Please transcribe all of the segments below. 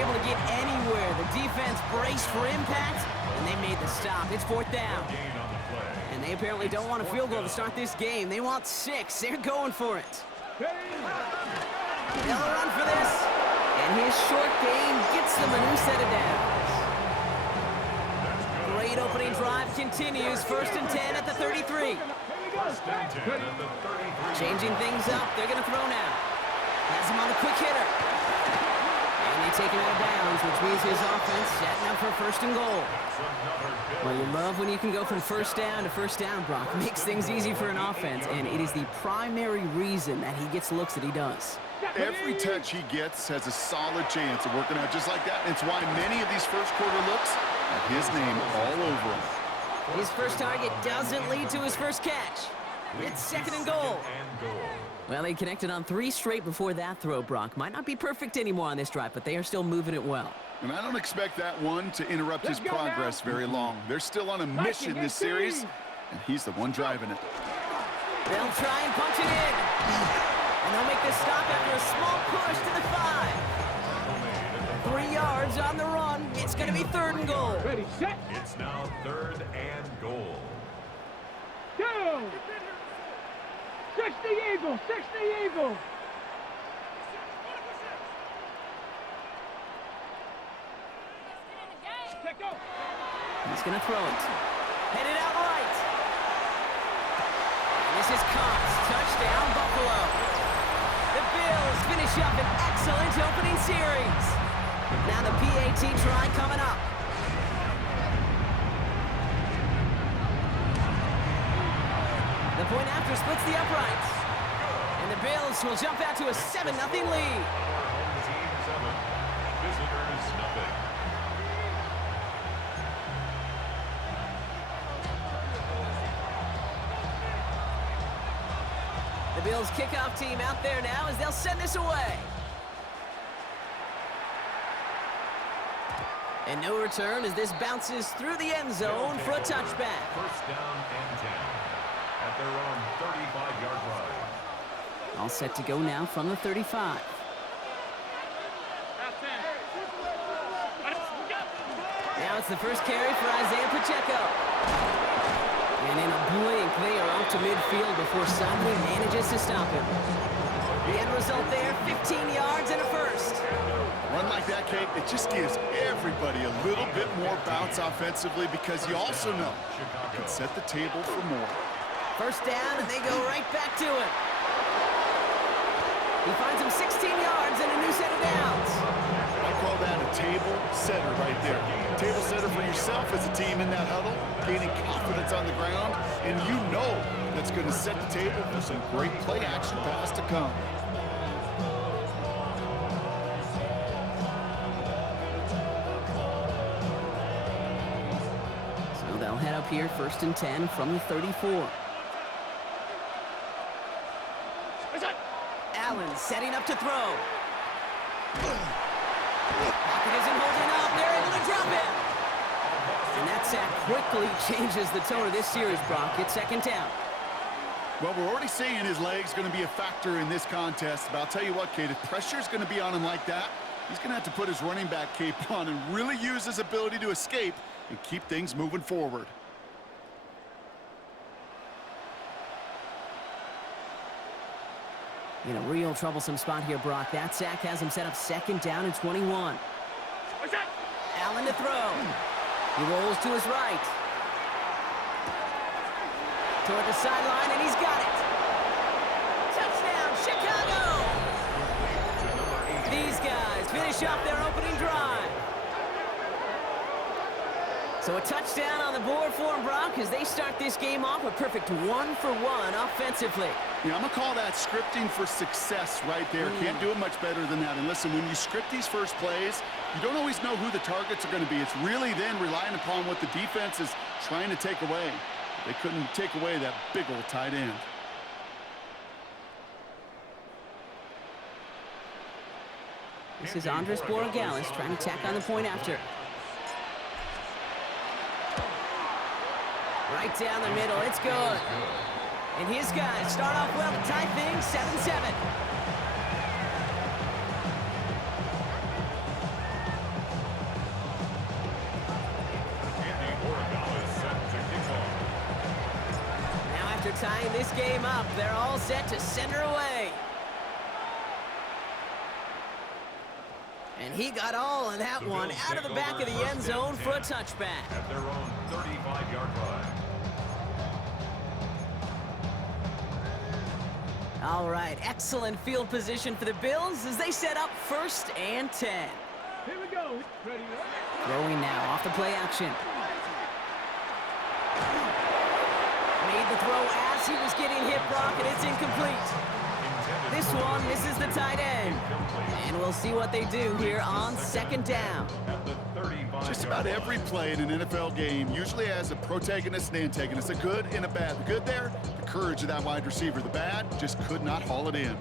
able to get anywhere. The defense braced for impact, and they made the stop. It's fourth down. And they apparently don't want a field goal to start this game. They want 6. They're going for it. They'll run for this. And his short game gets them a new set of downs. Great opening drive continues. First and 10 at the 33. Changing things up. They're going to throw now. Has him on the quick hitter. And they take him out of bounds, which means his offense setting up for first and goal. Well, you love when you can go from first down to first down, Brock. Makes things easy for an offense, and it is the primary reason that he gets looks that he does. Every touch he gets has a solid chance of working out just like that. It's why many of these first quarter looks have his name all over them. His first target doesn't lead to his first catch. It's second and goal. Well, they connected on 3 straight before that throw, Brock. Might not be perfect anymore on this drive, but they are still moving it well. And I don't expect that one to interrupt his progress very long. They're still on a mission this series, and he's the one driving it. They'll try and punch it in. And they'll make the stop after a small push to the 5. 3 yards on the run. It's going to be third and goal. Ready, set. It's now third and goal. Go! 60 Eagle, 60 Eagle. He's going to throw it. Headed out right. And this is Cox. Touchdown, Buffalo. The Bills finish up an excellent opening series. Now the PAT try coming up. The point after splits the uprights. And the Bills will jump out to a 7-0 lead. Home team 7, visitors nothing. The Bills kickoff team out there now as they'll send this away. And no return as this bounces through the end zone for a touchback. First down and 10 at their own 35-yard line. All set to go now from the 35. Now it's the first carry for Isaiah Pacheco. And in a blink, they are out to midfield before somebody manages to stop him. The end result there, 15 yards and a first. Run like that, Kate, it just gives everybody a little bit more bounce offensively because you also know it can set the table for more. First down, and they go right back to it. He finds him 16 yards and a new set of downs. I call that a table setter right there. Table setter for yourself as a team in that huddle, gaining confidence on the ground, and you know that's going to set the table for some great play action pass to come. So they'll head up here, first and 10 from the 34. Allen setting up to throw. Pocket isn't holding up. They're able to drop it. And that sack quickly changes the tone of this series, Brock. It's second down. Well, we're already seeing his leg's going to be a factor in this contest. But I'll tell you what, Kate, if pressure's going to be on him like that, he's going to have to put his running back cape on and really use his ability to escape and keep things moving forward. In a real troublesome spot here, Brock. That sack has him set up second down and 21. Allen to throw. He rolls to his right. Toward the sideline, and he's got it. Touchdown, Chicago! These guys finish off their opening drive. So a touchdown on the board for him, Brock, as they start this game off a perfect 1-for-1 offensively. Yeah, I'm going to call that scripting for success right there. Can't do it much better than that. And listen, when you script these first plays, you don't always know who the targets are going to be. It's really then relying upon what the defense is trying to take away. They couldn't take away that big old tight end. This is Andres Borregales trying to tack on the point after. Right down the middle, it's good. And his guys start off well to tie things 7-7. tying this game up. They're all set to send her away. And he got all of that one out of the back of the end zone for a touchback. At their own 35-yard line. All right, excellent field position for the Bills as they set up 1st and 10. Here we go. Ready? Throwing now off the play action. Made the throw as he was getting hit, Brock, and it's incomplete. This one misses the tight end. And we'll see what they do here on 2nd down. Just about every play in an NFL game usually has a protagonist and antagonist, a good and a bad. The good there, the courage of that wide receiver. The bad, just could not haul it in.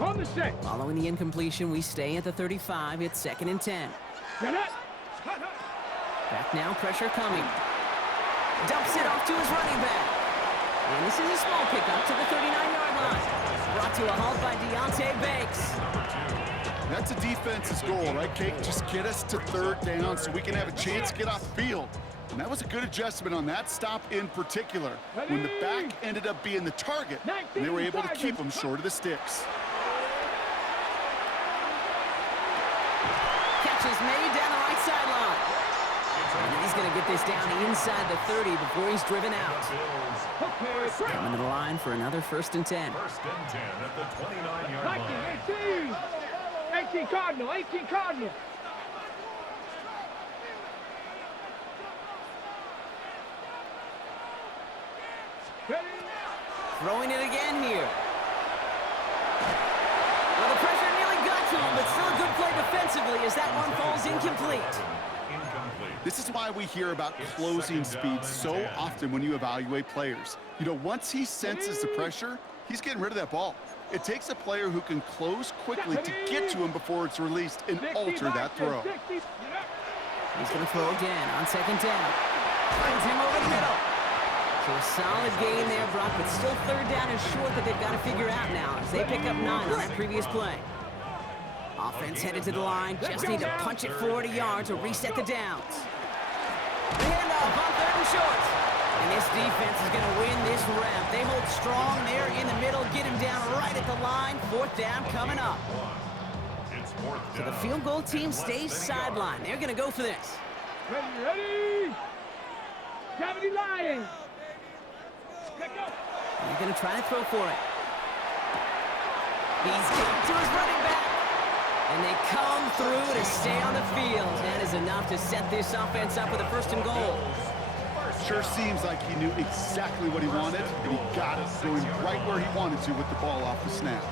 On the set. Following the incompletion, we stay at the 35. It's 2nd and 10. Get it. Back now, pressure coming. Dumps it off to his running back. And this is a small pickup to the 39-yard line. Brought to a halt by Deontay Banks. That's a defense's goal, right, Kate? Just get us to 3rd down so we can have a chance to get off the field. And that was a good adjustment on that stop in particular, when the back ended up being the target, and they were able to keep him short of the sticks. Catch is made down the right sideline. And he's going to get this down inside the 30 before he's driven out. Coming to the line for another 1st and 10. 1st and 10 at the 29-yard line. 18. 18 Cardinal. 18 Cardinal. Ready? Throwing it again here. Well, the pressure nearly got to him, but still a good play defensively as that one falls incomplete. This is why we hear about closing speed so often when you evaluate players. You know, once he senses the pressure, he's getting rid of that ball. It takes a player who can close quickly to get to him before it's released and alter that throw. He's going to throw again on 2nd down. Finds him over the middle. So a solid gain there, Brock, but still 3rd down and short that they've got to figure out now as they pick up 9 on that previous play. Offense headed to the line. Just need to punch it 40 yards to reset the downs. The handoff on 3rd and short. And this defense is going to win this rep. They hold strong there in the middle, get him down right at the line. 4th down coming up. So the field goal team stays sidelined. They're going to go for this. Ready? 70 Lions. They're going to try to throw for it. He's got to his running back. And they come through to stay on the field. That is enough to set this offense up with a 1st and goal. Sure seems like he knew exactly what he wanted, and he got it, going right where he wanted to with the ball off the snap.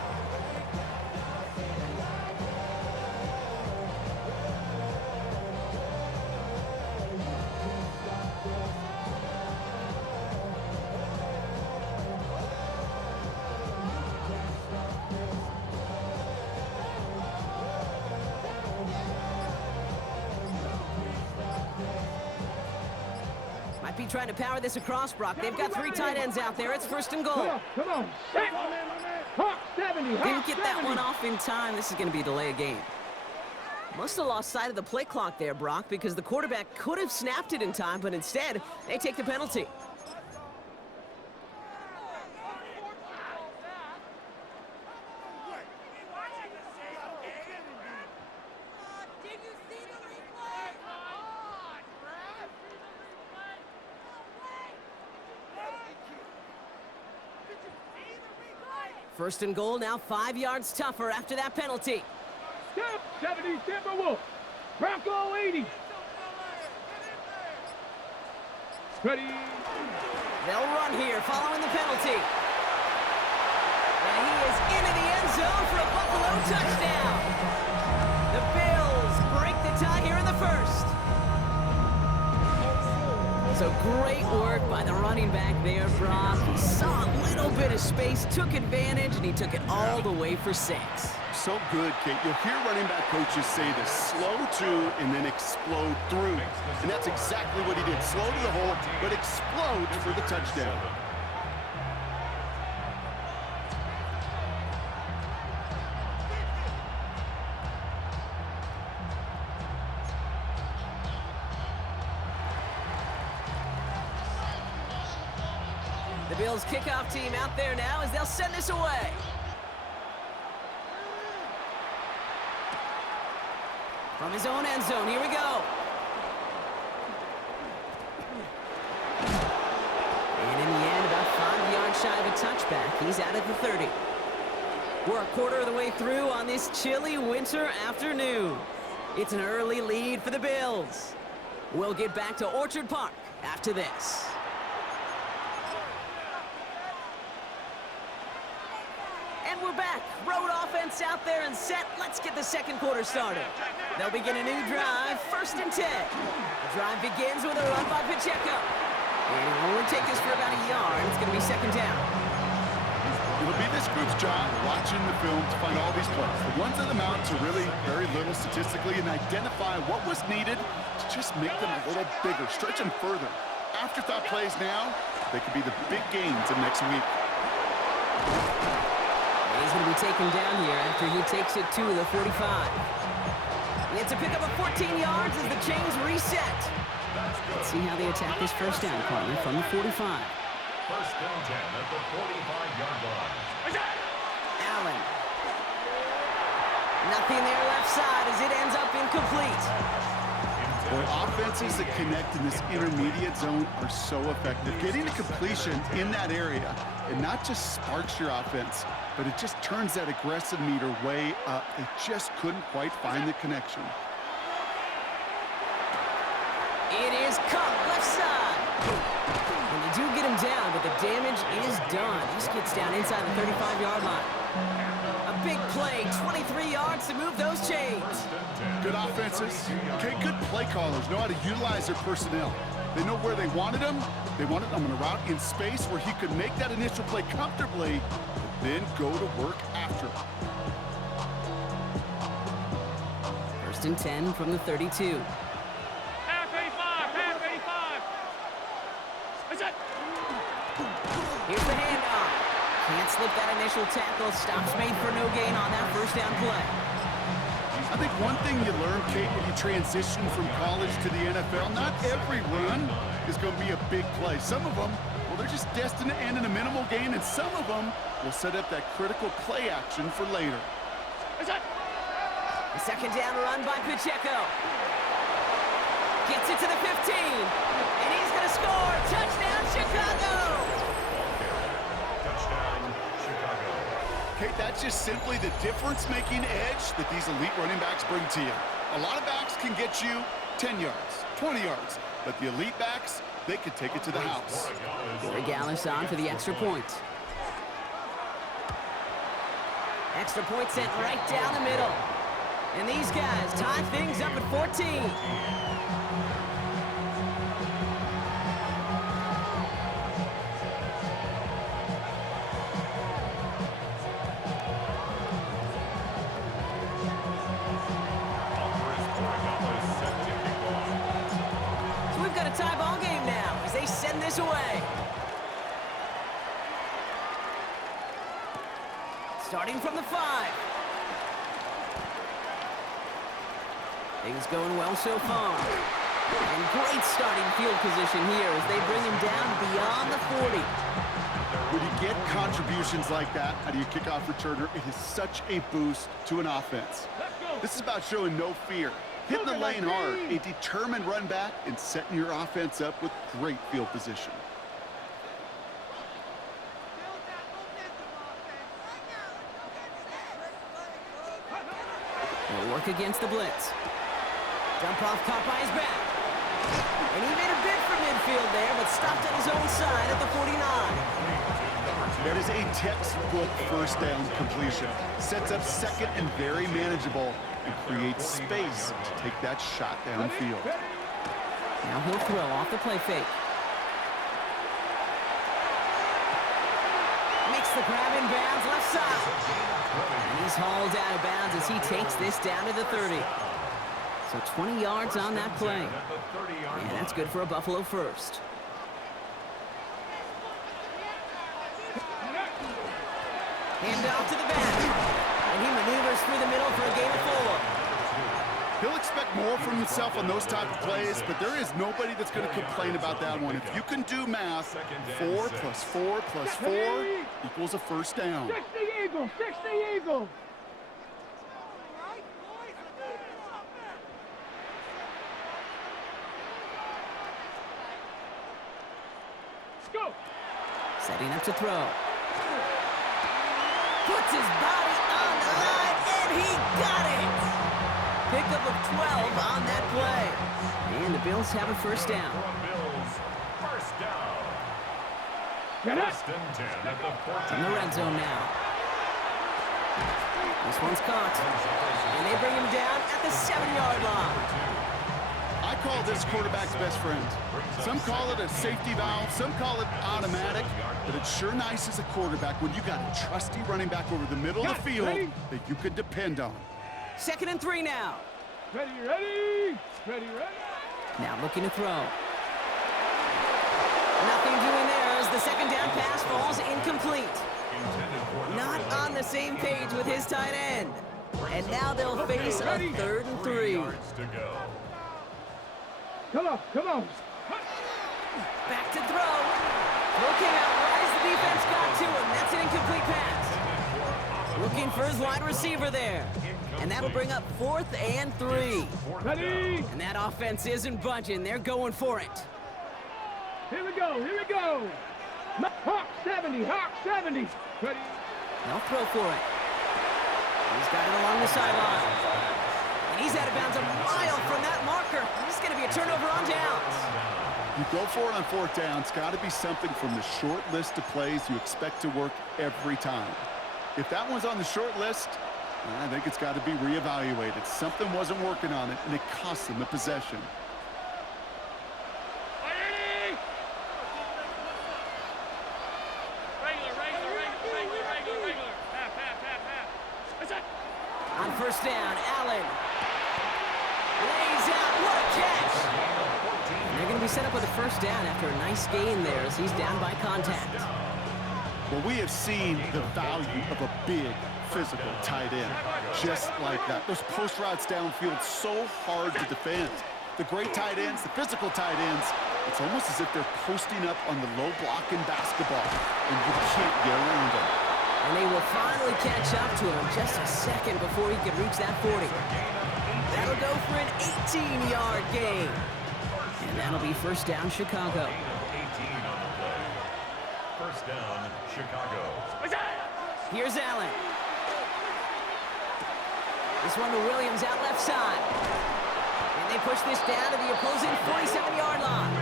Might be trying to power this across, Brock. They've got 3 tight ends out there. It's 1st and goal. Come on. Set. Hawk 70. Didn't get that one off in time. This is going to be a delay of game. Must have lost sight of the play clock there, Brock, because the quarterback could have snapped it in time, but instead, they take the penalty. First and goal, now 5 yards tougher after that penalty. 70 Timberwolves. Bronco 80. Ready? They'll run here following the penalty. And he is into the end zone for a Buffalo touchdown. The Bills break the tie here in the 1st. So great work by the running back there, Brock. He saw a little bit of space, took advantage, and he took it all the way for 6. So good, Kate. You'll hear running back coaches say this: slow to and then explode through. And that's exactly what he did. Slow to the hole, but explode for the touchdown. The Bills kickoff team out there now as they'll send this away. From his own end zone, here we go. And in the end, about 5 yards shy of a touchback. He's out at the 30. We're a quarter of the way through on this chilly winter afternoon. It's an early lead for the Bills. We'll get back to Orchard Park after this. And we're back. Road offense out there and set. Let's get the second quarter started. They'll begin a new drive, 1st and 10. The drive begins with a run by Pacheco. And it will only take us for about a yard. It's going to be 2nd down. It'll be this group's job watching the film to find all these plays. The ones that amount to really very little statistically and identify what was needed to just make them a little bigger, stretch them further. Afterthought plays now, they could be the big gains of next week. He's going to be taken down here after he takes it to the 45. It's a pickup of 14 yards as the chains reset. Let's see how they attack this 1st down, partner, from the 45. 1st and 10 at the 45-yard line. Allen. Nothing there left side as it ends up incomplete. Boy, offenses that connect in this intermediate zone are so effective. Getting to completion in that area, it not just sparks your offense, but it just turns that aggressive meter way up. They just couldn't quite find the connection. It is caught left side. And they do get him down, but the damage is done. He gets down inside the 35-yard line. A big play, 23 yards to move those chains. Good offenses. Okay, good play callers know how to utilize their personnel. They know where they wanted him. They wanted him on a route in space where he could make that initial play comfortably, but then go to work after. 1st and 10 from the 32. Half 85, half 85. Is it? Here's the handoff. Can't slip that initial tackle. Stops made for no gain on that 1st down play. I think one thing you learn, Kate, when you transition from college to the NFL, not every run is going to be a big play. Some of them, well, they're just destined to end in a minimal gain, and some of them will set up that critical play action for later. Is it? The 2nd down run by Pacheco. Gets it to the 15. And he's going to score. Touchdown, Chicago! Touchdown, Chicago. Kate, that's just simply the difference-making edge that these elite running backs bring to you. A lot of backs can get you 10 yards, 20 yards, but the elite backs, they could take it to the house. Corey Gallis on for the extra point. Extra point sent right down the middle. And these guys tie things up at 14. So we've got a tie ball game now as they send this away. Starting from the 5. Things going well so far. And great starting field position here as they bring him down beyond the 40. When you get contributions like that out of your kickoff returner, it is such a boost to an offense. This is about showing no fear, hitting the lane hard, a determined run back, and setting your offense up with great field position. They'll work against the blitz. Dump off caught by his back. And he made a bid for midfield there, but stopped on his own side at the 49. That is a textbook 1st down completion. Sets up 2nd and very manageable and creates space to take that shot downfield. Now he'll throw off the play fake. Makes the grab in bounds left side. And he's hauled out of bounds as he takes this down to the 30. So 20 yards on that play. And that's good for a Buffalo first. Hand off to the back. And he maneuvers through the middle for a gain of 4. He'll expect more from himself on those type of plays, but there is nobody that's going to complain about that one. If you can do math, 4 plus 4 plus 4 equals a first down. 60 Eagles, 60 Eagles. Go. Setting up to throw. Puts his body on the line, and he got it! Pickup of 12 on that play. And the Bills have a first down. Bills, first down. Get it. First and 10 at the 14. In the red zone now. This one's caught. And they bring him down at the 7-yard line. I call this quarterback's best friend. Some call it a safety valve, some call it automatic, but it's sure nice as a quarterback when you got a trusty running back over the middle of the field that you could depend on. 2nd and 3 now. Ready, ready. Ready, ready. Now looking to throw. Nothing doing there as the second down pass falls incomplete. Not on the same page with his tight end. And now they'll face a 3rd and 3. Yards to go. Come on, come on. Back to throw. Throw came out right as the defense got to him. That's an incomplete pass. Looking for his wide receiver there. And that'll bring up 4th and 3. Ready. And that offense isn't budging. They're going for it. Here we go, here we go. Hawk 70, Hawk 70. Ready. They'll throw for it. He's got it along the sideline. And he's out of bounds a mile from that marker. This is going to be a turnover on downs. You go for it on 4th down. It's got to be something from the short list of plays you expect to work every time. If that one's on the short list, I think it's got to be reevaluated. Something wasn't working on it, and it cost them the possession. Ready. Regular. Half. That's it. On 1st down, Allen lays out. What a catch! And they're going to be set up with a 1st down after a nice gain there as he's down by contact. Well, we have seen the value of a big, physical tight end. Just like that. Those post routes downfield, so hard to defend. The great tight ends, the physical tight ends, it's almost as if they're posting up on the low block in basketball, and you can't get around them. And they will finally catch up to him just a second before he could reach that 40. That'll go for an 18-yard gain. And that'll be 1st down, Chicago. 18 on the play. 1st down, Chicago. Here's Allen. This one to Williams out left side. And they push this down to the opposing 47-yard line.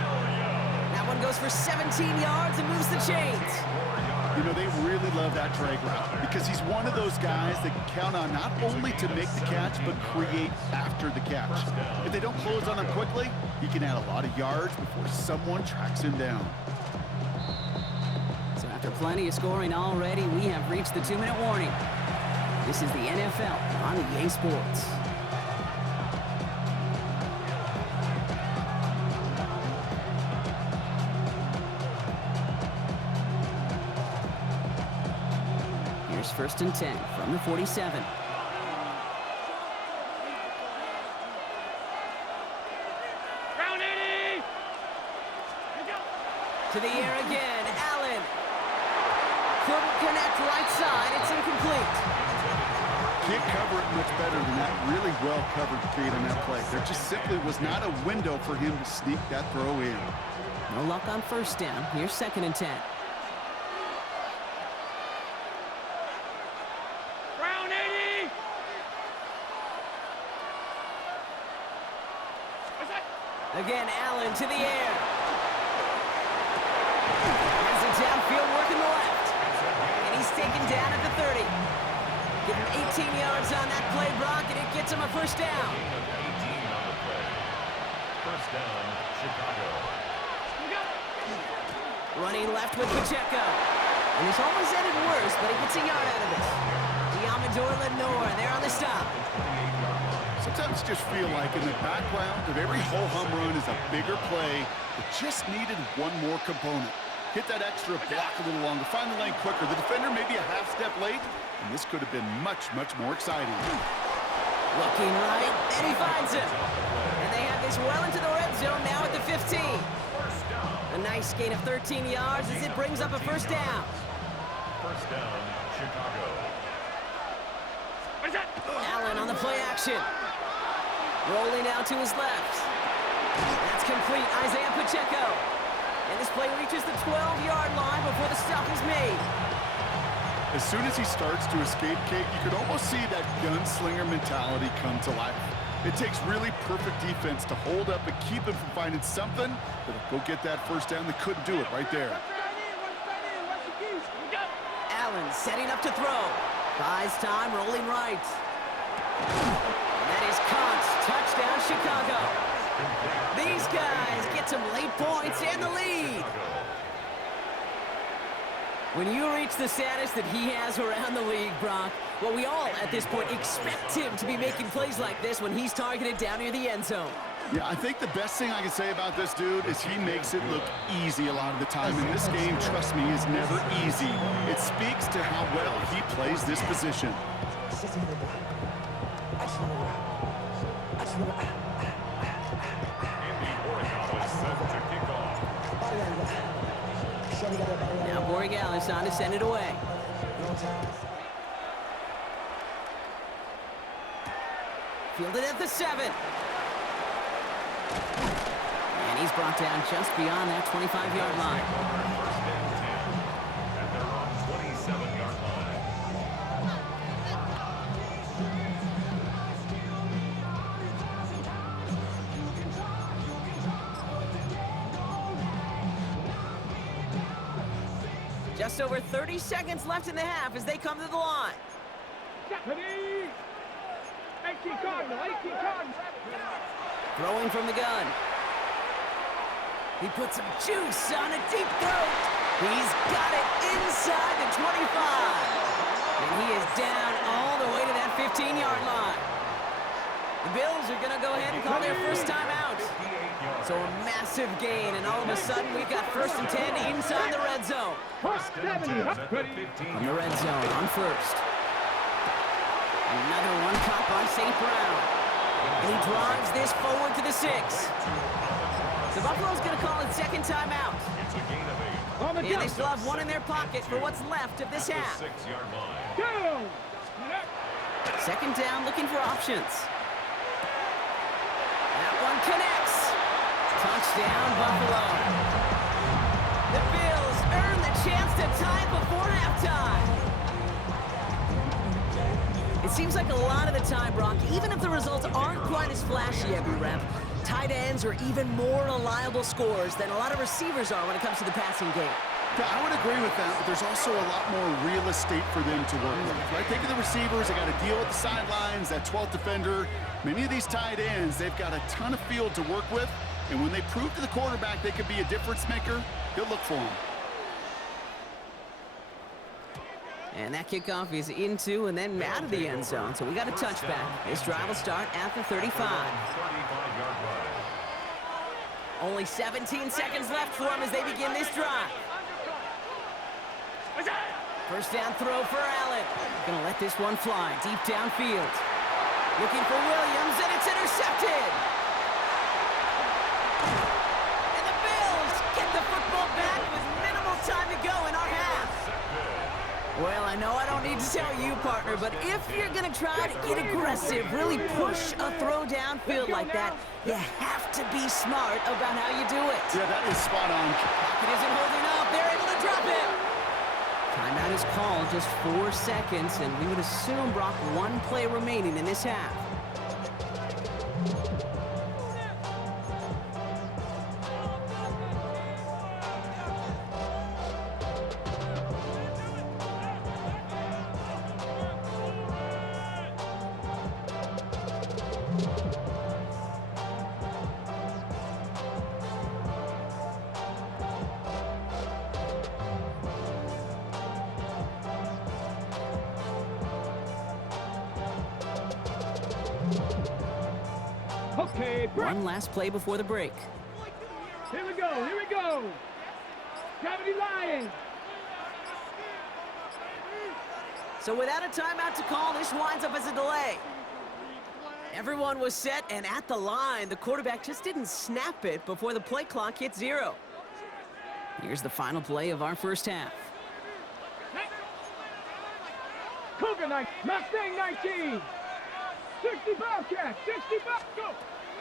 That one goes for 17 yards and moves the chains. You know, they really love that drag route because he's one of those guys that can count on not only to make the catch, but create after the catch. If they don't close on him quickly, he can add a lot of yards before someone tracks him down. So after plenty of scoring already, we have reached the 2-minute warning. This is the NFL on EA Sports. Here's 1st and 10 from the 47. Round 80. To the air again, Allen. Couldn't connect right side, it's incomplete. Can't cover it much better than that really well-covered feed on that play. There just simply was not a window for him to sneak that throw in. No luck on 1st down. Here's 2nd and 10. Round 80. That's it. Again, Allen to the air. Has it downfield working the left. And he's taken down at the 30. Give him 18 yards on that play, Brock, and it gets him a 1st down. 18 on the play. 1st down, Chicago. Running left with Pacheco. And it's almost ended worse, but he gets a yard out of it. Diamador Lenore, they're on the stop. Sometimes just feel like in the background of every ho-hum run is a bigger play that just needed one more component. Hit that extra block a little longer, find the lane quicker. The defender may be a half step late, and this could have been much, much more exciting. Looking right, and he finds him. And they have this well into the red zone now at the 15. A nice gain of 13 yards as it brings up a first down. First down, Chicago. Allen on the play action. Rolling out to his left. That's complete, Isaiah Pacheco. And this play reaches the 12-yard line before the stop is made. As soon as he starts to escape, Kate, you could almost see that gunslinger mentality come to life. It takes really perfect defense to hold up and keep him from finding something that'll go get that first down. They couldn't do it right there. Allen setting up to throw. Buys time, rolling right. And that is caught. Touchdown, Chicago. These guys get some late points and the lead. When you reach the status that he has around the league, Brock, well, we all, at this point, expect him to be making plays like this when he's targeted down near the end zone. Yeah, I think the best thing I can say about this dude is he makes it look easy a lot of the time. And this game, trust me, is never easy. It speaks to how well he plays this position. Now Borregales on to send it away. Fielded at the 7. And he's brought down just beyond that 25-yard line. First and 10 at their own 27-yard line. Just over 30 seconds left in the half as they come to the line. 18 Cardinal, 18 Cardinal. Throwing from the gun. He puts some juice on a deep throw. He's got it inside the 25. And he is down all the way to that 15-yard line. The Bills are going to go ahead and call their first timeout. So a massive gain, and all of a sudden we've got first and 10 inside the red zone. Hawk 70, Hawk From the red zone on first. Another one caught by St. Brown. And he drives this forward to the 6. The Buffalo's going to call it second timeout. It's a gain of 8. And they still have one in their pocket for what's left of this half. 6-yard line. Go! Second down, looking for options. That one connects. Touchdown, Buffalo. The Bills earn the chance to tie it before halftime. It seems like a lot of the time, Brock, even if the results aren't quite as flashy every rep, tight ends are even more reliable scorers than a lot of receivers are when it comes to the passing game. Yeah, I would agree with that, but there's also a lot more real estate for them to work with. Right? Think of the receivers. They got to deal with the sidelines, that 12th defender. Many of these tight ends, they've got a ton of field to work with, and when they prove to the quarterback they could be a difference maker, he'll look for them. And that kickoff is into and then out of the end zone, so we got a touchback. This drive will start at the 35. 35-yard line. Only 17 seconds left for him as they begin this drive. First down throw for Allen. Gonna let this one fly deep downfield. Looking for Williams, and it's intercepted. And the Bills get the football back with minimal time to go in our half. Well, I know I don't need to tell you, partner, but if you're gonna try to get aggressive, really push a throw downfield like that, you have to be smart about how you do it. Yeah, that is spot on. It isn't holding up. They're able to drop him. Timeout is called, just 4 seconds, and we would assume, Brock, one play remaining in this half. Okay, break. One last play before the break. Here we go, here we go. Gravity Lions. So without a timeout to call, this winds up as a delay. Everyone was set and at the line. The quarterback just didn't snap it before the play clock hit 0. Here's the final play of our first half. Cougar 9, Mustang 19. 60 Bobcat, 60 go.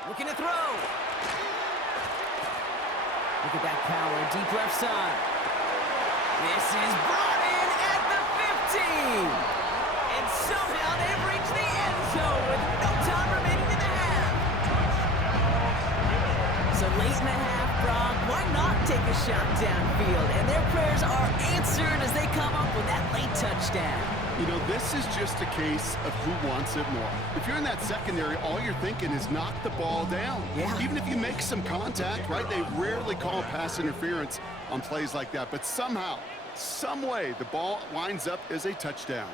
Looking to throw. Look at that power, deep left side. This is brought in at the 15. And somehow they've reached the end zone with no time remaining in the half. So late in the half, Brock, why not take a shot downfield? And their prayers are answered as they come up with that late touchdown. You know, this is just a case of who wants it more. If you're in that secondary, all you're thinking is knock the ball down. Yeah. Even if you make some contact, right? They rarely call pass interference on plays like that. But somehow, some way, the ball winds up as a touchdown.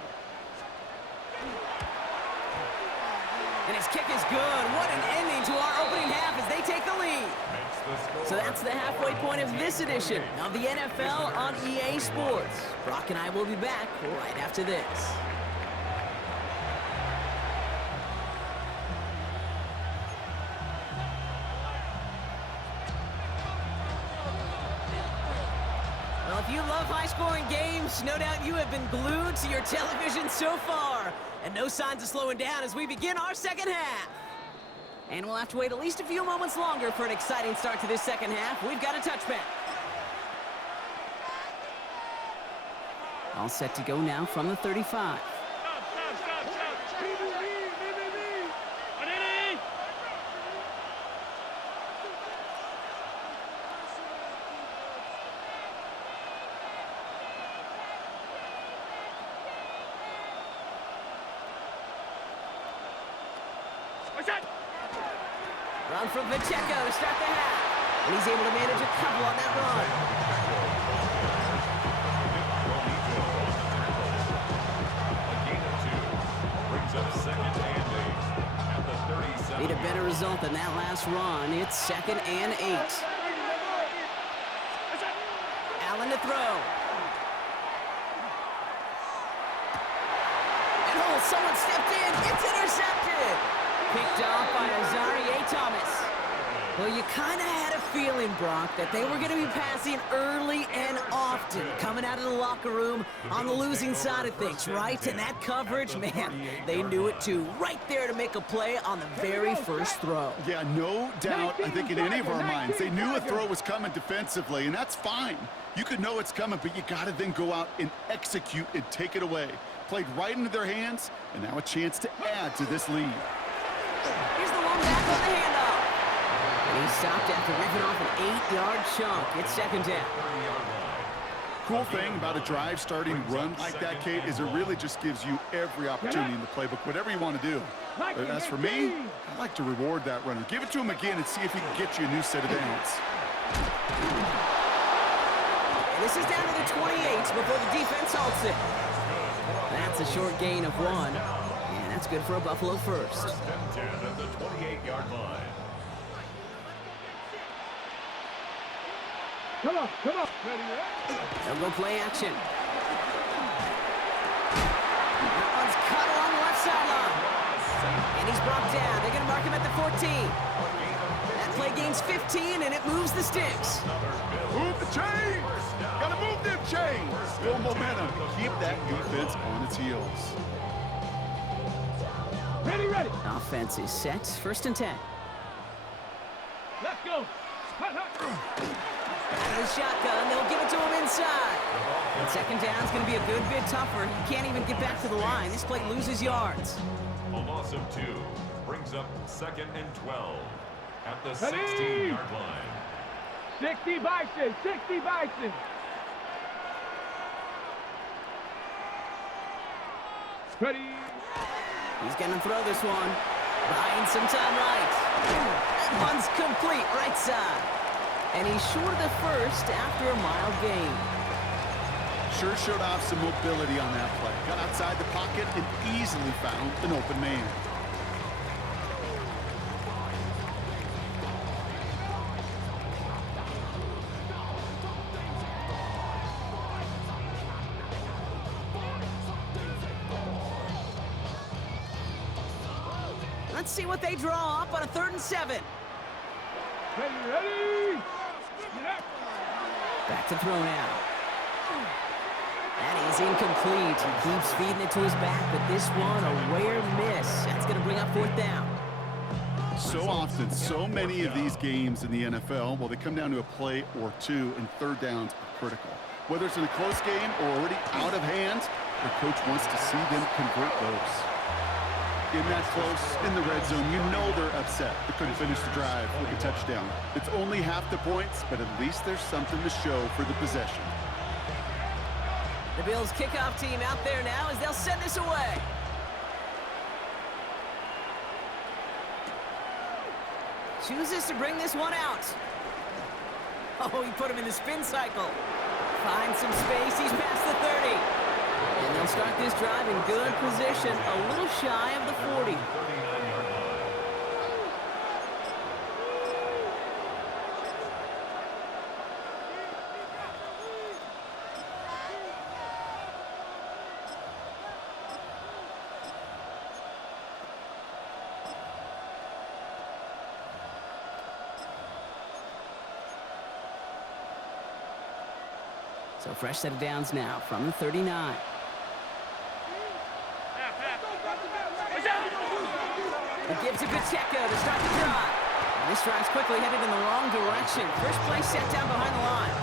And his kick is good. What an ending to our opening half as they take the lead. So that's the halfway point of this edition of the NFL on EA Sports. Brock and I will be back right after this. Well, if you love high-scoring games, no doubt you have been glued to your television so far. And no signs of slowing down as we begin our second half. And we'll have to wait at least a few moments longer for an exciting start to this second half. We've got a touchback. All set to go now from the 35. Run from Pacheco to start the half. And he's able to manage a couple on that run. Need a better result than that last run. It's 2nd and 8. Allen to throw. And someone stepped in. It's intercepted. Picked off by Azarie Thomas. Well, you kind of had a feeling, Brock, that they were going to be passing early and often, coming out of the locker room on the losing side of things, right? And that coverage, man, they knew it too. Right there to make a play on the very first throw. Yeah, no doubt, I think in any of our minds, they knew a throw was coming defensively, and that's fine. You could know it's coming, but you got to then go out and execute and take it away. Played right into their hands, and now a chance to add to this lead. Here's the long back on the handoff. And he stopped after ripping off an 8-yard chunk. It's 2nd down. Cool thing about a drive starting run like that, Kate, is it really just gives you every opportunity in the playbook, whatever you want to do. But as for me, I like to reward that runner. Give it to him again and see if he can get you a new set of downs. And this is down to the 28 before the defense halts it. That's a short gain of 1. And that's good for a Buffalo first. 1st and 10 at the 28-yard line. Come on. They'll go play action. That one's cut along the left sideline. And he's brought down. They're going to mark him at the 14. That play gains 15, and it moves the sticks. Move the chains! Gotta move them chains! Build momentum. Keep that defense on its heels. Ready. Offense is set. 1st and 10. Let's go. Hut. Out of the shotgun, they'll give it to him inside. And 2nd down's going to be a good bit tougher. He can't even get back to the line. This play loses yards. A loss of 2 brings up 2nd and 12 at the 16-yard line. 60 Bison. Ready. He's going to throw this one. Buying some time right. That one's complete right side. And he's short of the first after a mile gain. Sure showed off some mobility on that play. Got outside the pocket and easily found an open man. Let's see what they draw up on a 3rd and 7. Ready? Back to throw now. That is incomplete. He keeps feeding it to his back, but this one, a rare miss. That's going to bring up 4th down. So often, so many of these games in the NFL, well, they come down to a play or two, and 3rd downs are critical. Whether it's in a close game or already out of hand, the coach wants to see them convert those. In that close, in the red zone, you know they're upset. They couldn't finish the drive with a touchdown. It's only half the points, but at least there's something to show for the possession. The Bills' kickoff team out there now as they'll send this away. Chooses to bring this one out. Oh, he put him in the spin cycle. Finds some space. He's past the 30. And they'll start this drive in good position, a little shy of the 40. So fresh set of downs now from the 39. He gives it to Pacheco to start the drive. And this drive's quickly headed in the wrong direction. First play set down behind the line.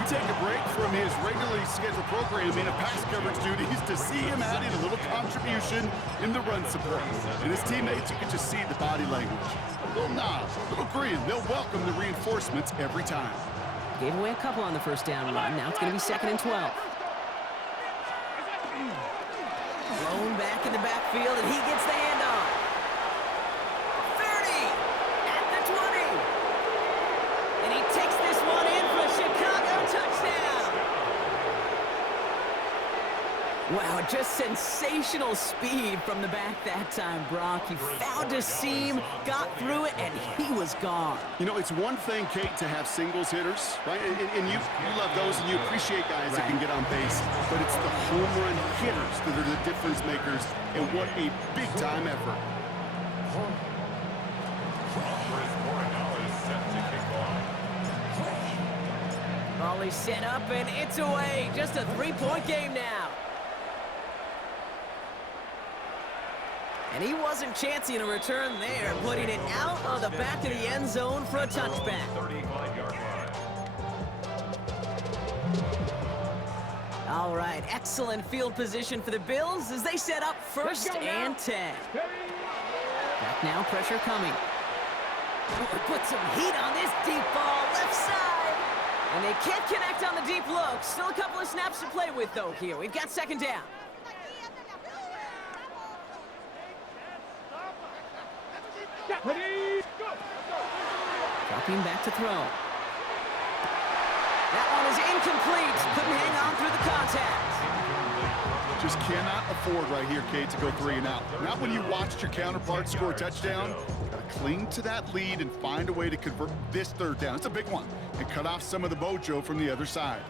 We take a break from his regularly scheduled programming of pass coverage duties to see him adding a little contribution in the run support. And his teammates, you can just see the body language. A little nod, a little grin. They'll welcome the reinforcements every time. Gave away a couple on the first down run. Now it's going to be 2nd and 12. Blown back in the backfield, and he gets the handoff. 30 at the 20. And he takes this one in for a Chicago touchdown. Wow, just sensational speed from the back that time, Brock. He found a seam, got through it, and he was gone. You know, it's one thing, Kate, to have singles hitters, right? And you love those, and you appreciate guys that can get on base. But it's the home run hitters that are the difference makers, and what a big-time effort. Ball is set up, and it's away. Just a 3-point game now. And he wasn't chancing a return there, putting it out of the back of the end zone for a touchback. 35-yard line. All right, excellent field position for the Bills as they set up 1st and 10. Back now, pressure coming. Put some heat on this deep ball, left side. And they can't connect on the deep look. Still a couple of snaps to play with, though, here. We've got 2nd down. Ready? Go! Dropping back to throw. That one is incomplete. Couldn't hang on through the contact. Just cannot afford right here, Kate, to go 3 and out. Not when you watched your counterpart score a touchdown. Got to cling to that lead and find a way to convert this 3rd down. It's a big one. And cut off some of the mojo from the other side.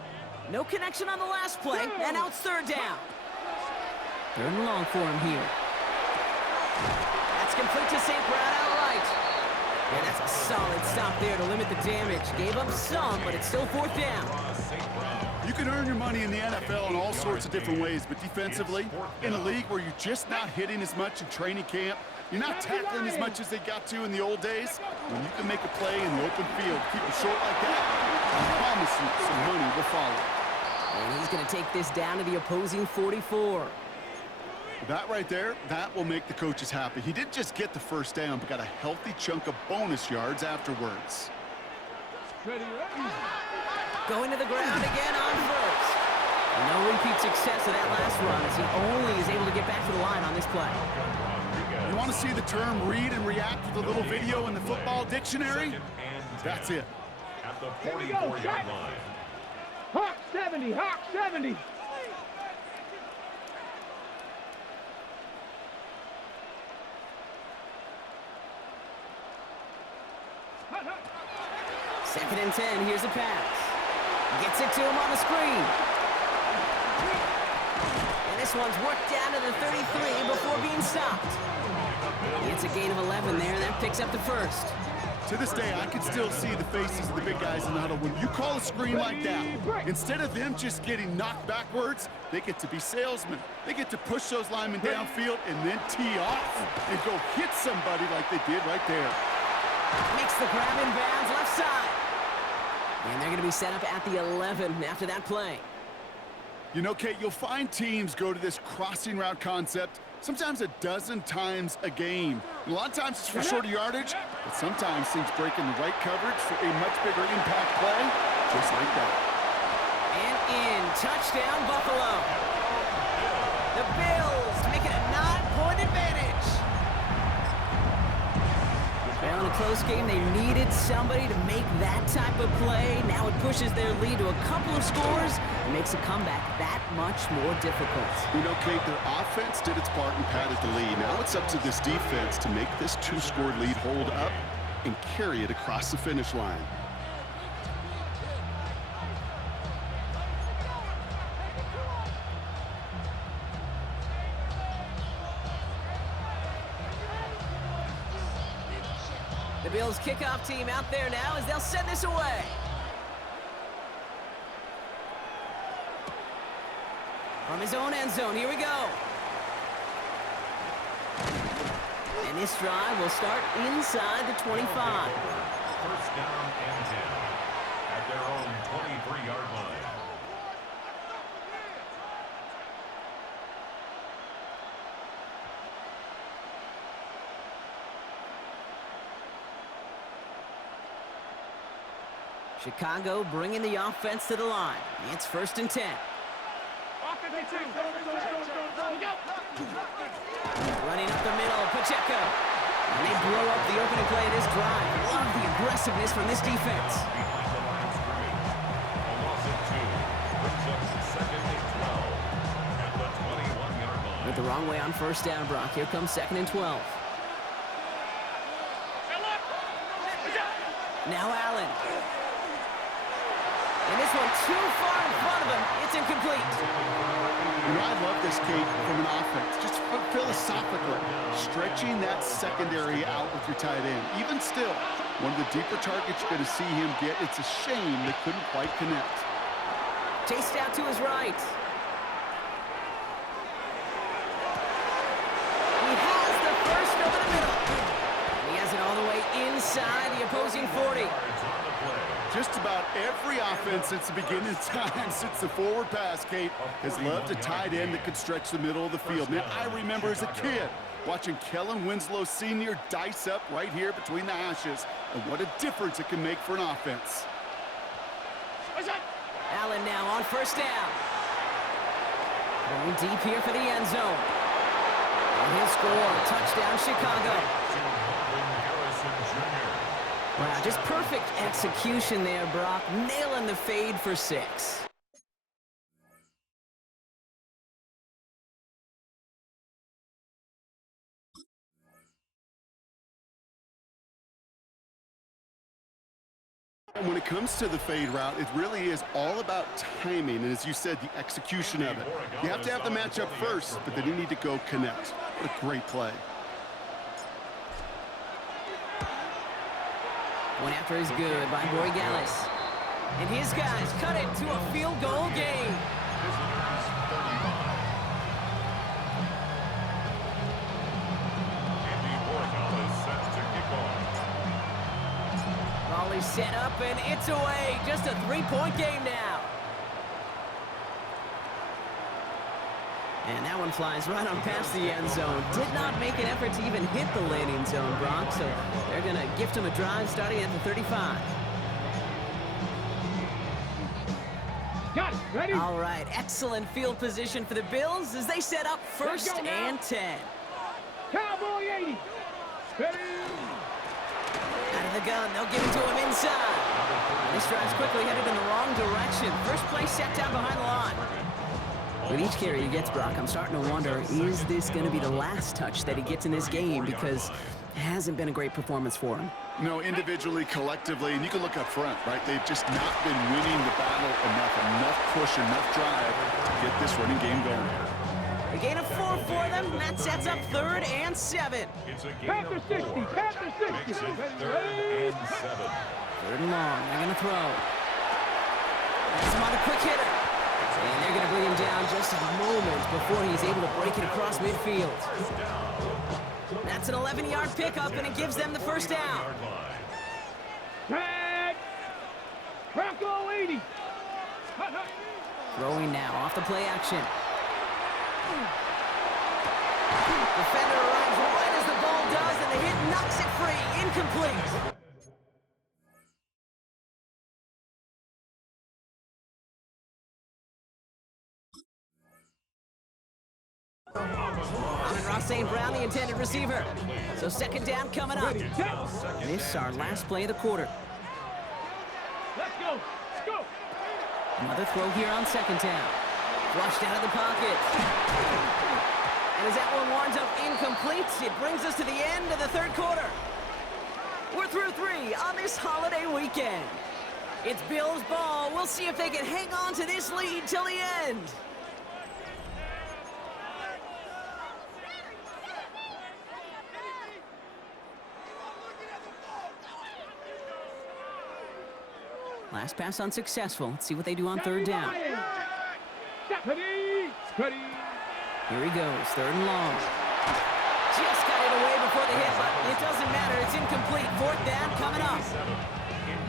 No connection on the last play, and now it's 3rd down. 3rd and long for him here. That's complete to St. Brown outright. And that's a solid stop there to limit the damage. Gave up some, but it's still 4th down. You can earn your money in the NFL in all sorts of different ways, but defensively, in a league where you're just not hitting as much in training camp, you're not tackling as much as they got to in the old days, when you can make a play in the open field, keep it short like that, I promise you some money will follow. And he's going to take this down to the opposing 44. That right there, that will make the coaches happy. He didn't just get the 1st down, but got a healthy chunk of bonus yards afterwards. Ready? Going to the ground again on 1st. No repeat success of that last run as he only is able to get back to the line on this play. You want to see the term read and react with a little video in the football dictionary? That's it. At the 44-yard line. Hawk 70, Hawk 70. Second and 10, here's a pass. Gets it to him on the screen. And this one's worked down to the 33 before being stopped. It's a gain of 11 there, and that picks up the first. To this day, I can still see the faces of the big guys in the huddle. When you call a screen like that, instead of them just getting knocked backwards, they get to be salesmen. They get to push those linemen downfield and then tee off and go hit somebody like they did right there. Makes the grab in bounds left side. And they're going to be set up at the 11 after that play. You know, Kate, you'll find teams go to this crossing route concept sometimes a dozen times a game. A lot of times it's for shorter yardage, but sometimes things break in the right coverage for a much bigger impact play, just like that. And in, touchdown Buffalo. The Bills make it a 9-point advantage. Well, in a close game, they needed somebody to make that type of play. Now it pushes their lead to a couple of scores and makes a comeback that much more difficult. You know, Kate, their offense did its part and padded the lead. Now it's up to this defense to make this 2-score lead hold up and carry it across the finish line. The Bills kickoff team out there now as they'll send this away. From his own end zone, here we go. And this drive will start inside the 25. First down and 10 at their own 23-yard line. Chicago bringing the offense to the line. It's 1st and 10. Running up the middle, Pacheco. And they blow up the opening play of this drive. Love the aggressiveness from this defense. Behind the line of scrimmage. A loss of 2 brings up 2nd and 12 at the 21-yard line. Went the wrong way on 1st down, Brock. Here comes 2nd and 12. Now Allen. And this one too far in front of him. It's incomplete. You know, I love this, Kate, from an offense. Just philosophically, stretching that secondary out with your tight end. Even still, one of the deeper targets you're going to see him get. It's a shame they couldn't quite connect. Chased out to his right. He has the first over the middle. And he has it all the way inside the opposing 40. Just about every offense since the beginning of time, since the forward pass, Kate, has loved a tight end that could stretch the middle of the field. Man, I remember as a kid watching Kellen Winslow Sr. dice up right here between the hashes, and what a difference it can make for an offense. Allen now on 1st down. Going deep here for the end zone. And he'll score. Touchdown, Chicago. Wow, just perfect execution there, Brock. Nailing the fade for 6. And when it comes to the fade route, it really is all about timing, and as you said, the execution of it. You have to have the matchup first, but then you need to go connect. What a great play. One after is good by Boy Gallis. And his guys cut it to a field goal game. Volley set up and it's away. Just a 3-point game now. And that one flies right on past the end zone. Did not make an effort to even hit the landing zone, Brock. So they're going to gift him a drive starting at the 35. Got it. Ready? All right, excellent field position for the Bills as they set up 1st and 10. Cowboy 80. Ready? Out of the gun, they'll give it to him inside. This drive's quickly headed in the wrong direction. First play set down behind the line. With each carry he gets, Brock, I'm starting to wonder, is this going to be the last touch that he gets in this game? Because it hasn't been a great performance for him. No, individually, collectively, and you can look up front, right? They've just not been winning the battle enough push, enough drive to get this running game going. A gain of 4 for them. That sets up 3rd and 7. It's a gain Panther of 60, 4. Panther 60. Makes it 3rd and 7. 3rd and long. They're going to throw. That's him on a quick hitter. And they're going to bring him down just a moment before he's able to break it across midfield. That's an 11-yard pickup, and it gives them the first down. Tag. Bronco 80. Throwing now off the play action. Defender arrives right as the ball does, and the hit knocks it free. Incomplete. Ross St. Brown, the intended receiver. So 2nd down coming up. This is our last play of the quarter. Let's go. Let's go. Another throw here on 2nd down. Flushed out of the pocket. And as that one winds up incomplete, it brings us to the end of the 3rd quarter. We're through 3 on this holiday weekend. It's Bills ball. We'll see if they can hang on to this lead till the end. Last pass unsuccessful. Let's see what they do on 3rd down. Here he goes, 3rd and long. Just got it away before the hit, but it doesn't matter. It's incomplete. 4th down coming up.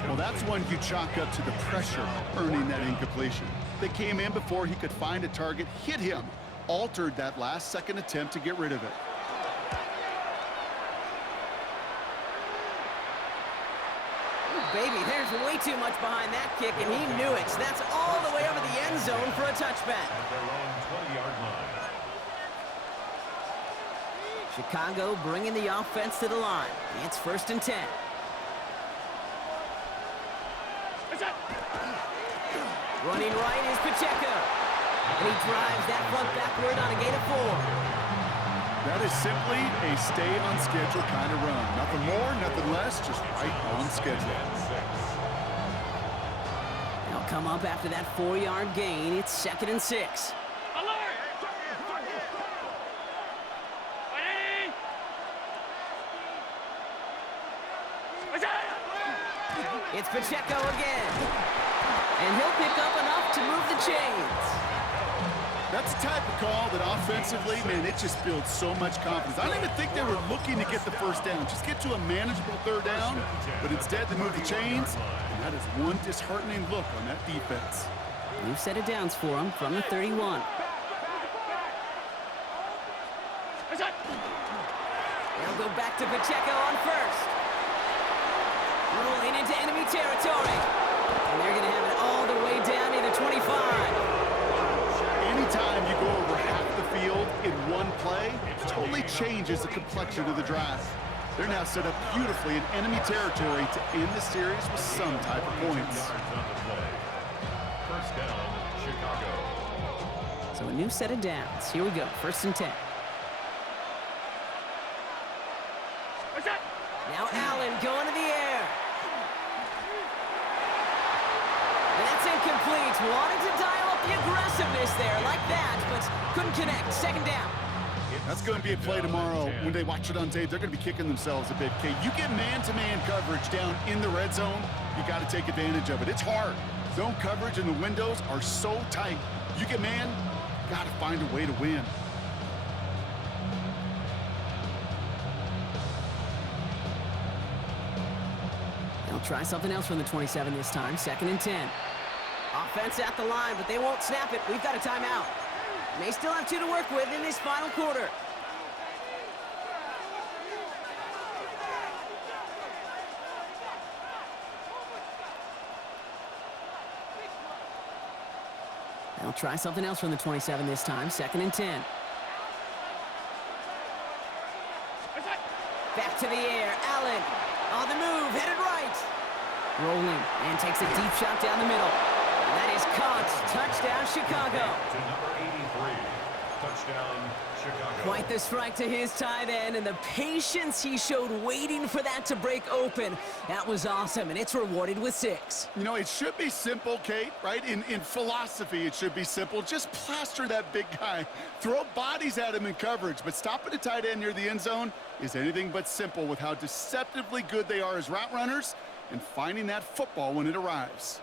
Well, that's one you chalk up to the pressure earning that incompletion. They came in before he could find a target, hit him, altered that last-second attempt to get rid of it. Baby, there's way too much behind that kick, and he knew it. That's all the way over the end zone for a touchback. At their own 20-yard line. Chicago bringing the offense to the line. It's 1st and 10. Running right is Pacheco. And he drives that front backward on a gain of 4. That is simply a stay-on-schedule kind of run. Nothing more, nothing less, just right on schedule. They'll come up after that 4-yard gain. It's 2nd and 6. It's Pacheco again. And he'll pick up enough to move the chains. That's the type of call that offensively, man, it just builds so much confidence. I don't even think they were looking to get the 1st down. Just get to a manageable 3rd down, but instead they move the chains, and that is one disheartening look on that defense. New set of downs for him from the 31. They'll go back to Pacheco on 1st. Rolling into enemy territory. And they're going to have it all the way down to the 25. Anytime you go over half the field in one play, it totally changes the complexion of the drive. They're now set up beautifully in enemy territory to end the series with some type of points. 1st down, Chicago. So a new set of downs. Here we go, 1st and 10. Now Allen going to the air. That's incomplete. Wanted to dial up the aggressiveness there like that, but couldn't connect. 2nd down. That's going to be a play tomorrow. When they watch it on tape, they're going to be kicking themselves a bit. Okay, you get man-to-man coverage down in the red zone, you got to take advantage of it. It's hard. Zone coverage and the windows are so tight. You get man, got to find a way to win. They'll try something else from the 27 this time. 2nd and 10. Offense at the line, but they won't snap it. We've got a timeout. They still have 2 to work with in this final quarter. They'll try something else from the 27 this time. 2nd and 10. Back to the air. Allen on the move, headed right. Rolling and takes a deep shot down the middle. And that is caught. Touchdown, Chicago. To number 83. Touchdown, Chicago. Quite the strike to his tight end, and the patience he showed waiting for that to break open. That was awesome, and it's rewarded with 6. You know, it should be simple, Kate, right? In philosophy, it should be simple. Just plaster that big guy. Throw bodies at him in coverage, but stopping a tight end near the end zone is anything but simple with how deceptively good they are as route runners and finding that football when it arrives.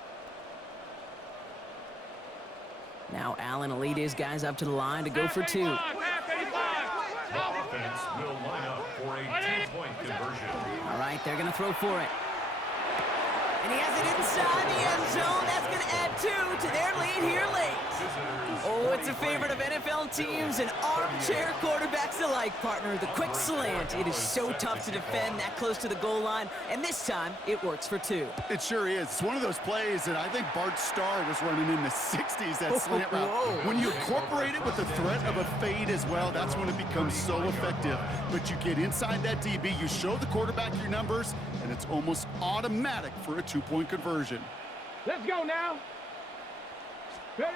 Now Allen will lead his guys up to the line to go for 2. The offense will line up for a 2-point conversion. All right, they're going to throw for it. And he has it inside the end zone. That's going to add 2 to their lead here late. Oh, it's a favorite of NFL teams and armchair quarterbacks alike, partner. The quick slant. It is so tough to defend that close to the goal line, and this time it works for 2. It sure is. It's one of those plays that I think Bart Starr was running in the 60s, that slant route. Whoa. When you incorporate it with the threat of a fade as well, that's when it becomes so effective. But you get inside that DB, you show the quarterback your numbers, and it's almost automatic for a 2-point conversion. Let's go now. Ready?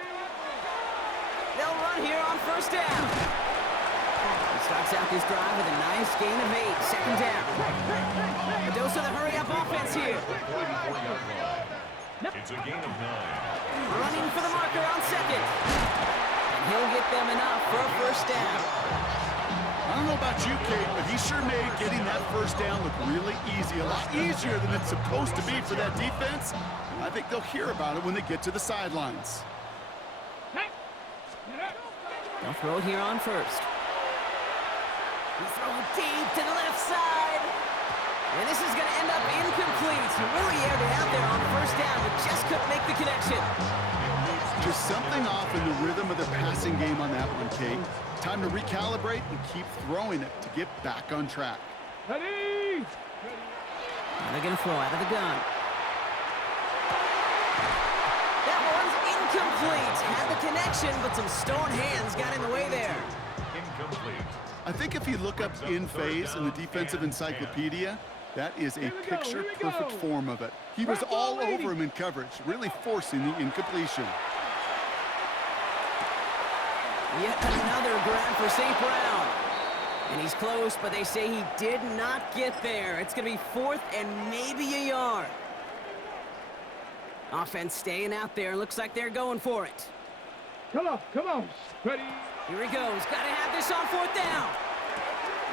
They'll run here on first down. He starts out this drive with a nice gain of 8. Second down. A dose of the hurry-up offense here. It's a gain of 9. Running for the marker on second. And he'll get them enough for a first down. I don't know about you, Kate, but he sure made getting that first down look really easy. A lot easier than it's supposed to be for that defense. And I think they'll hear about it when they get to the sidelines. They'll throw it here on first. He throws it deep to the left side. And this is going to end up incomplete. He really aired it out there on first down, but just couldn't make the connection. Just something off in the rhythm of the passing game on that one, Kate. Time to recalibrate and keep throwing it to get back on track. Ready? Now they're going to throw out of the gun. That one's incomplete. Had the connection, but some stone hands got in the way there. Incomplete. I think if you look up in phase in the defensive encyclopedia, that is a picture-perfect form of it. He was all over him in coverage, really forcing the incompletion. Yet another grab for St. Brown. And he's close, but they say he did not get there. It's going to be 4th and maybe a yard. Offense staying out there. Looks like they're going for it. Come on. Ready? Here he goes. Got to have this on 4th down.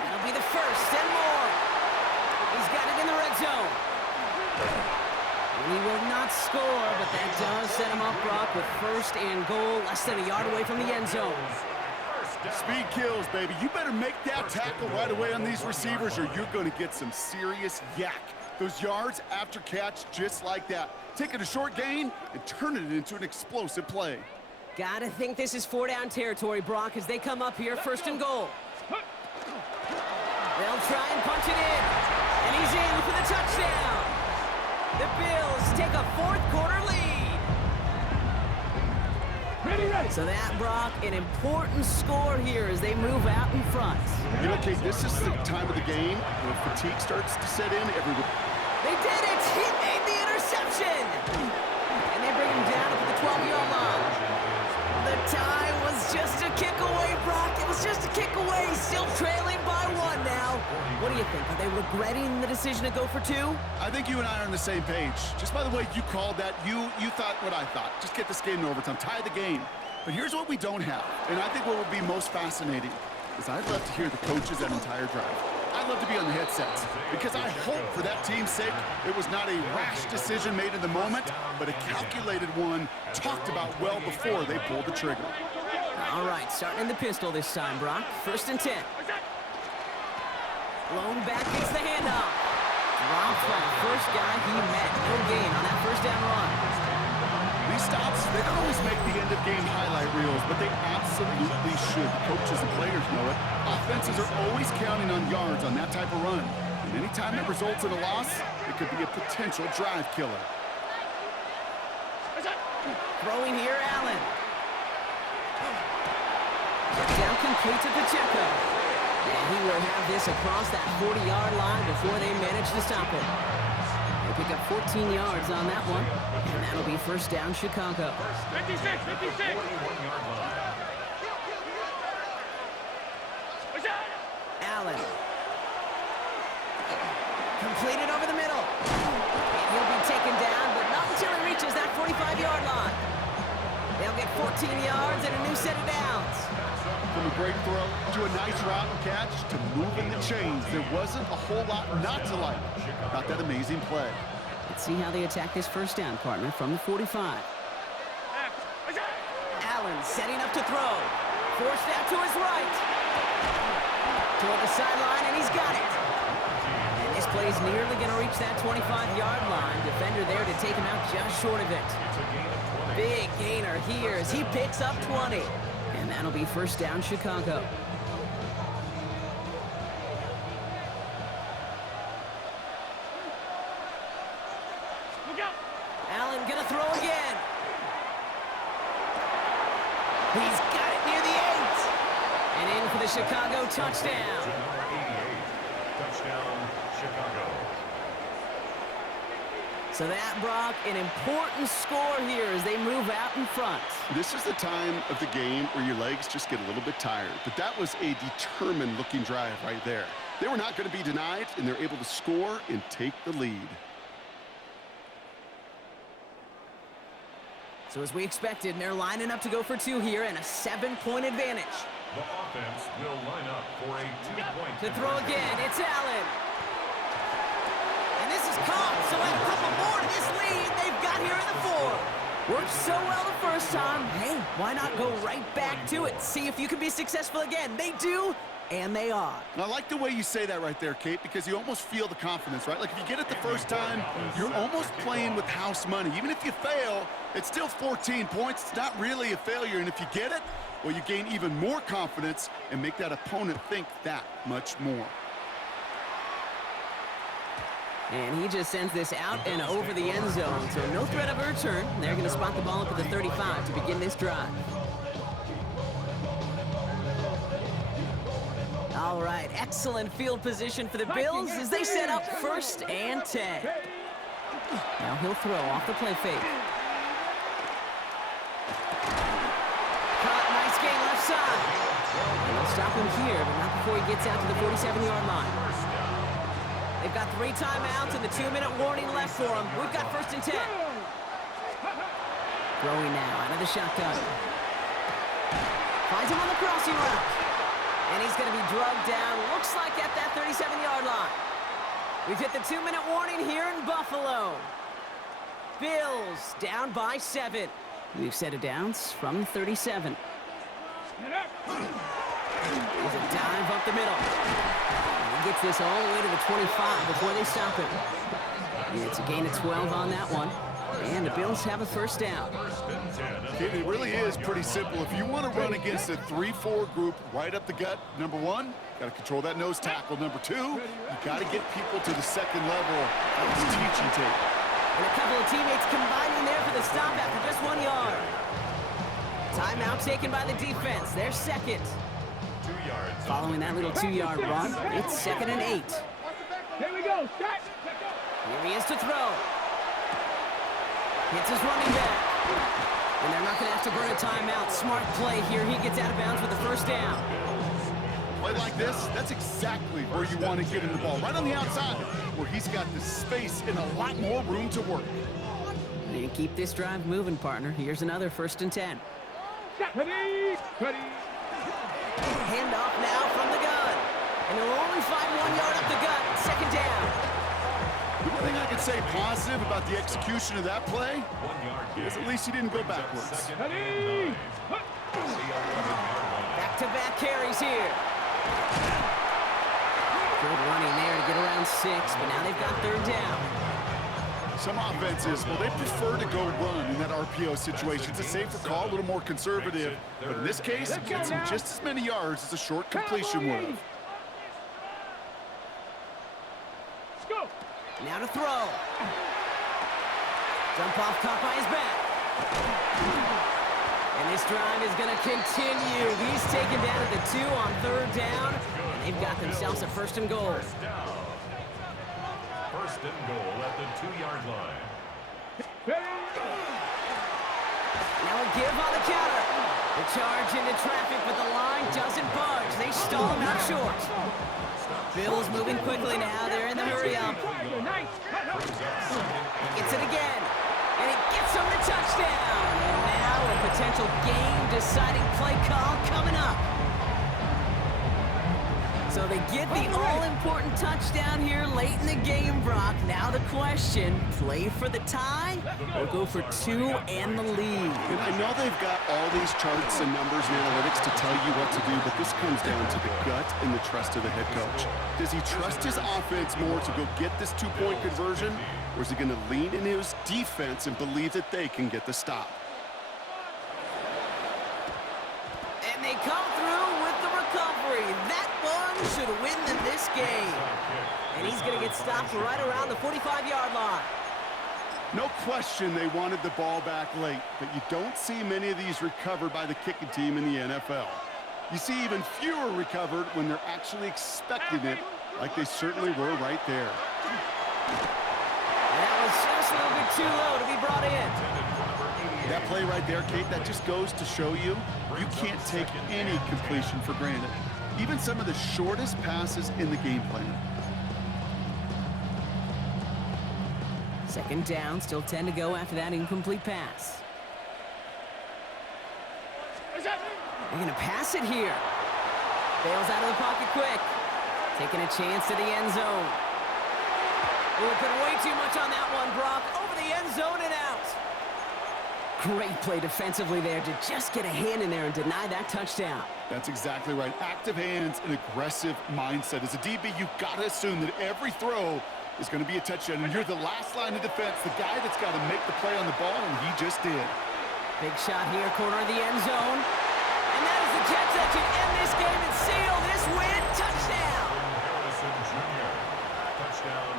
That'll be the first and more. He's got it in the red zone. And he will not score, but that does set him up, Brock, with 1st and goal, less than a yard away from the end zone. Speed kills, baby. You better make that tackle right away on these receivers or you're going to get some serious yak. Those yards after catch just like that. Take it a short gain and turn it into an explosive play. Gotta think this is 4-down territory, Brock, as they come up here, 1st and goal. They'll try and punch it in. And he's in for the touchdown. The Bills take a 4th quarter lead. Ready. So that, Brock, an important score here as they move out in front. You know, Kate, this is the time of the game where fatigue starts to set in. They did it! He made the interception! And they bring him down to the 12-yard line. The tie was just a kick away, Brock. It was just a kick away. Still trailing by 1 now. What do you think? Are they regretting the decision to go for 2? I think you and I are on the same page. Just by the way you called that, you thought what I thought. Just get this game to overtime. Tie the game. But here's what we don't have. And I think what would be most fascinating is I'd love to hear the coaches that entire drive. I'd love to be on the headsets because I hope for that team's sake it was not a rash decision made in the moment, but a calculated one talked about well before they pulled the trigger. All right, starting in the pistol this time, Brock. 1st and 10. Blown back gets the handoff. Dropped by the first guy he met. No gain on that 1st down run. These stops, they don't always make the end-of-game highlight reels, but they absolutely should. Coaches and players know it. Offenses are always counting on yards on that type of run. And anytime it results in a loss, it could be a potential drive killer. Throwing here, Allen. Down complete to Pacheco. And he will have this across that 40-yard line before they manage to stop him. They pick up 14 yards on that one, and that'll be 1st down Chicago. 56. Allen. Completed over the middle. And he'll be taken down, but not until he reaches that 45-yard line. They'll get 14 yards and a new set of downs. From a great throw to a nice route and catch to moving the chains, there wasn't a whole lot not to like about that amazing play. Let's see how they attack this first down, partner, from the 45. Allen setting up to throw. Forced out to his right. Toward the sideline, and he's got it. And this play's nearly going to reach that 25-yard line. Defender there to take him out just short of it. Big gainer here as he picks up 20. And that'll be first down, Chicago. Allen gonna throw again. He's got it near the 8. And in for the Chicago touchdown. Number 88. Touchdown, Chicago. So that, Brock, an important score here as they move out in front. This is the time of the game where your legs just get a little bit tired. But that was a determined-looking drive right there. They were not going to be denied, and they're able to score and take the lead. So as we expected, they're lining up to go for 2 here and a 7-point advantage. The offense will line up for a 2-point To throw again, it's Allen. And this is caught, so add a couple more to this lead they've got here in the 4. Worked so well the first time. Hey, why not go right back to it? See if you can be successful again. They do, and they are. And I like the way you say that right there, Kate, because you almost feel the confidence, right? Like if you get it the first time, you're almost playing with house money. Even if you fail, it's still 14 points. It's not really a failure. And if you get it, well, you gain even more confidence and make that opponent think that much more. And he just sends this out and over the end zone, so no threat of a return. They're going to spot the ball up at the 35 to begin this drive. All right, excellent field position for the Bills as they set up 1st and 10. Now he'll throw off the play fake. Caught, nice gain left side. And they'll stop him here, but not before he gets out to the 47-yard line. They've got 3 timeouts and the 2-minute warning left for them. We've got 1st and 10. Throwing now out of the shotgun. Finds him on the crossing route. And he's going to be drugged down, looks like at that 37-yard line. We've hit the 2-minute warning here in Buffalo. Bills down by 7. We've set of downs from 37. There's a dive up the middle. He gets this all the way to the 25 before they stop him. And it's a gain of 12 on that one. And the Bills have a 1st down. It really is pretty simple. If you want to run against a 3-4 group right up the gut, number 1, got to control that nose tackle. Number 2, you got to get people to the second level of this teaching tape. And a couple of teammates combining there for the stop after just 1 yard. Timeout taken by the defense. They're second. 2 yards. Following that little 2-yard run, it's 2nd and 8. Here we go. Start. Here he is to throw. Hits his running back. And they're not going to have to burn a timeout. Smart play here. He gets out of bounds with the 1st down. Play like this, that's exactly where you want to get in the ball. Right on the outside, where he's got the space and a lot more room to work. And keep this drive moving, partner. Here's another 1st and 10. Ready. Handoff now from the gun. And they'll only find 1 yard up the gut. 2nd down. The one thing I can say positive about the execution of that play 1 yard gain. is at least he didn't go backwards. Ready. Back-to-back carries here. Good running there to get around 6, but now they've got 3rd down. Some offenses, well, they prefer to go run in that RPO situation. It's a safer call, a little more conservative. But in this case, it gets him just as many yards as a short completion would have. Let's go. Now to throw. Dump off caught by his back. And this drive is going to continue. He's taken down at the 2 on 3rd down. And they've got themselves a 1st and goal. 1st and goal at the 2-yard line. Now a give on the counter. The charge into traffic, but the line doesn't budge. They stall him out short. Bills moving quickly now. They're in the hurry-up. Gets it again. And he gets him the touchdown. And now a potential game-deciding play call coming up. So they get the all-important touchdown here late in the game, Brock. Now the question, play for the tie or go for two and the lead? And I know they've got all these charts and numbers and analytics to tell you what to do, but this comes down to the gut and the trust of the head coach. Does he trust his offense more to go get this two-point conversion, or is he going to lean in his defense and believe that they can get the stop? And they come through with the recovery. That one should win them this game. And he's going to get stopped right around the 45-yard line. No question they wanted the ball back late, but you don't see many of these recovered by the kicking team in the NFL. You see even fewer recovered when they're actually expecting it, like they certainly were right there. That was just a little bit too low to be brought in. That play right there, Kate, that just goes to show you, you can't take any completion for granted. Even some of the shortest passes in the game plan. Second down, still 10 to go after that incomplete pass. They're going to pass it here. Bails out of the pocket quick. Taking a chance to the end zone. Oh, put way too much on that one, Brock. Over the end zone and out. Great play defensively there to just get a hand in there and deny that touchdown. That's exactly right. Active hands and aggressive mindset. As a DB, you've got to assume that every throw is going to be a touchdown. And you're the last line of defense, the guy that's got to make the play on the ball, and he just did. Big shot here, corner of the end zone. And that is the Jets that can end this game and seal this win. Touchdown!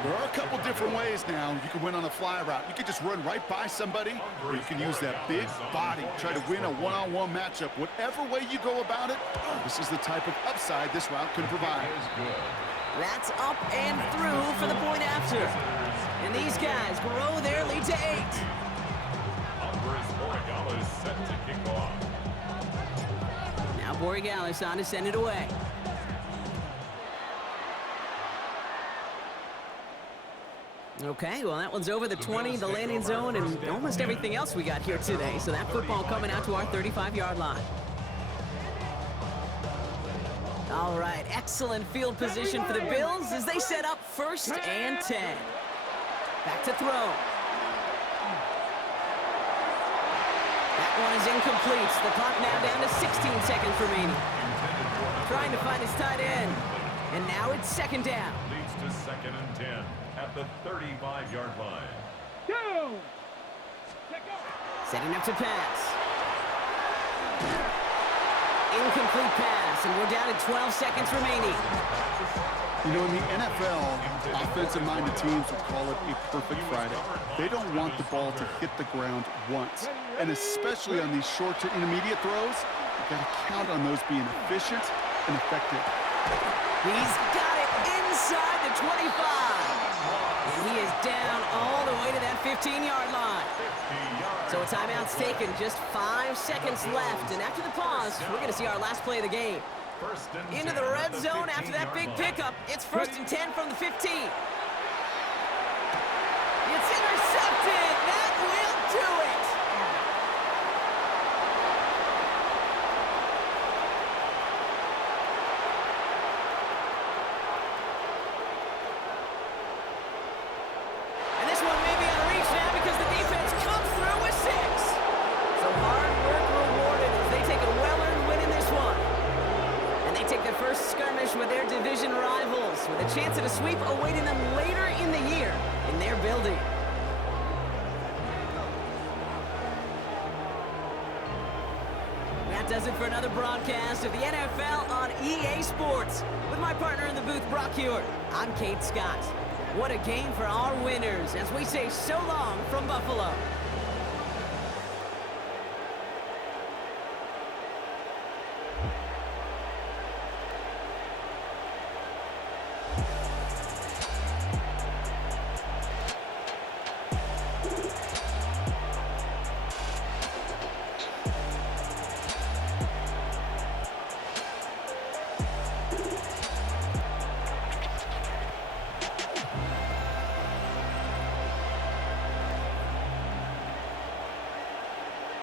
There are a couple different ways now. You can win on a fly route. You can just run right by somebody, or you can use that big body, try to win a one-on-one matchup. Whatever way you go about it, this is the type of upside this route can provide. That's up and through for the point after. And these guys grow their lead to 8. Now Borregales on to send it away. Okay, well, that one's over the 20, the landing zone, and almost everything else we got here today. So that football coming out to our 35-yard line. All right, excellent field position for the Bills as they set up 1st and 10. Back to throw. That one is incomplete. The clock now down to 16 seconds remaining. Trying to find his tight end. And now it's 2nd down. Leads to 2nd and 10 at the 35-yard line. Go! Setting up to pass. Incomplete pass, and we're down to 12 seconds remaining. You know, in the NFL, offensive-minded teams will call it a perfect Friday. They don't want the ball to hit the ground once. And especially on these short to intermediate throws, you've got to count on those being efficient and effective. He's got it inside the 25. And he is down all the way to that 15-yard line. So a timeout's taken, just 5 seconds left. And after the pause, we're going to see our last play of the game. Into the red zone after that big pickup. It's 1st and 10 from the 15. It's intercepted. That will do it. And this one may be out of reach now because the defense comes through with 6. So hard work rewarded as they take a well-earned win in this one. And they take their first skirmish with their division rivals with a chance at a sweep awaiting them later in the year in their building. That does it for another broadcast of the NFL on EA Sports. With my partner in the booth, Brock Hewitt, I'm Kate Scott. What a game for our winners as we say so long from Buffalo.